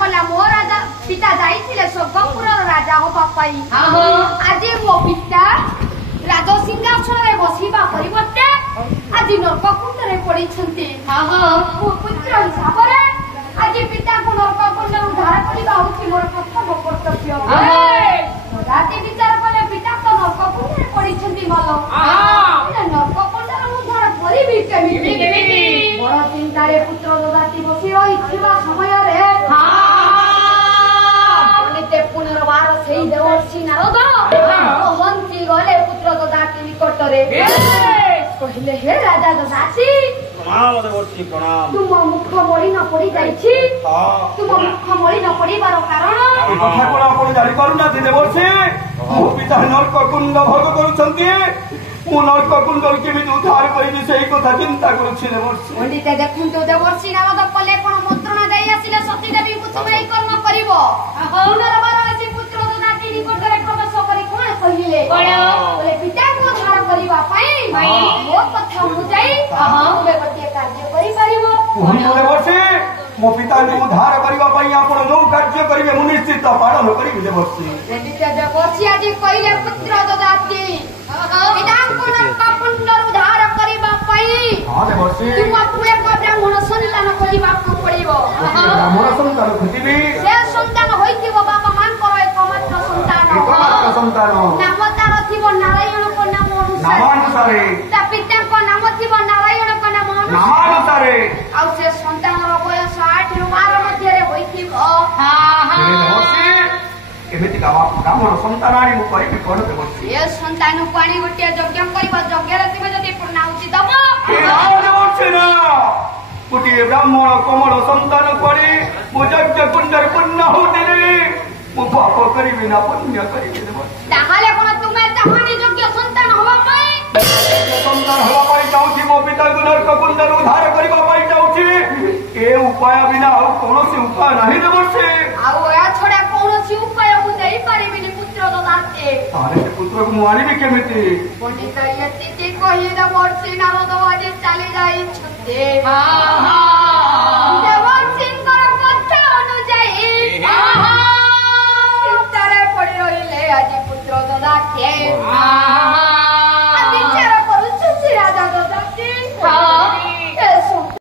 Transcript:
कला मो राजा पिता जाइथिले स्वर्गपुर राजा होबा पई आज मो पिता राज सिंहासन रे बसिबा परिवर्ते आज नरककुंड रे पड़ी छंती मो पुत्र हिसाब रे आज पिता को नरककुंड उद्धार करिबा होछि मोर प्रथम कर्तव्य राति विचार कले पिता तो नरककुंड रे पड़ी छंती मालो नरककुंड रे उद्धार करिबि केमिति बड़ चिंतारे पुत्र ददाती बसी रहिथिबा समय रे अनिते पुनर्बार सेई देवर्षि नारद मंत्री गले पुत्र ददाती निकट रे कहले हे राजा ददाती प्रणाम देवर्षि प्रणाम तुम मुख मଳି न पड़ी जाइछि तुम मुख मଳି न पड़ीबार कारण कथा कोन आपण जानि करूना देवर्षि मो पिता नरककुंड भोग करूछंती मु नरककुंड केमिति उद्धार करिबि सेही कथा चिंता करूछि देवर्षि पंडित देखंतु देवर्षि नारद कले कोन मंत्रणा देई आसिले सती देवी को तुम एई कर्म करिवो पुनर्बार आसी पुत्र ददाती निकट रे प्रवेश करी कोन कहिले बोले पिता को उद्धार करिबा पई मो कथा अनुଯାୟୀ तुमे गोटे कार्य करि परिबो देवर्षि मो पिता को उद्धार करिबा पई आपण जो कार्य करिवे मु निश्चित पालन करिबि देवर्षि पंडित देवर्षि आज कहिले पुत्र ददाती पिता को नरककुंड उद्धार करिबा पई हां देवर्षि तुमको एक ब्राह्मण संतान करिबा को पड़िबो ब्राह्मण संतान खुजिबि से संतान होइथिबो बाबा मानकर एकमात्र संतान नाम तार थिबो नारायण को नाम अनुसारे ता पिता को नाम थिबो नारायण को नाम अनुसारे आ से संतान रो बयस 8 रु 12 मध्ये रे होइथिबो एमिति ब्राह्मण संतानानी मु करिबि कोन देवर्षि ये संतान पाणी गोटे यज्ञ करिबो यज्ञ रे थिबो जदी पूर्णाहुति दबो देवर्षि ना गोटे ब्राह्मण कमल संतान करी मु यज्ञ कुंडर पूर्णाहुति रे मु पाप करिबि ना पुण्य करिबि देवर्षि ताहाले कोन तुमे चाहनी योग्य संतान होबा पई संतान होबा पई जाउछि मो पिता को नरककुंड उद्धार करिबा पई जाउछि ए उपाय बिना और कोनोसी उपाय नाही देवर्षि आ या छोडा कोनोसी उपाय मु देई परिबिनी पुत्र ददाते अरे पुत्र को मु आनिबि केमिति पंडित यति कहि देवर्षि नारद आज चली जाई छते देवर्षि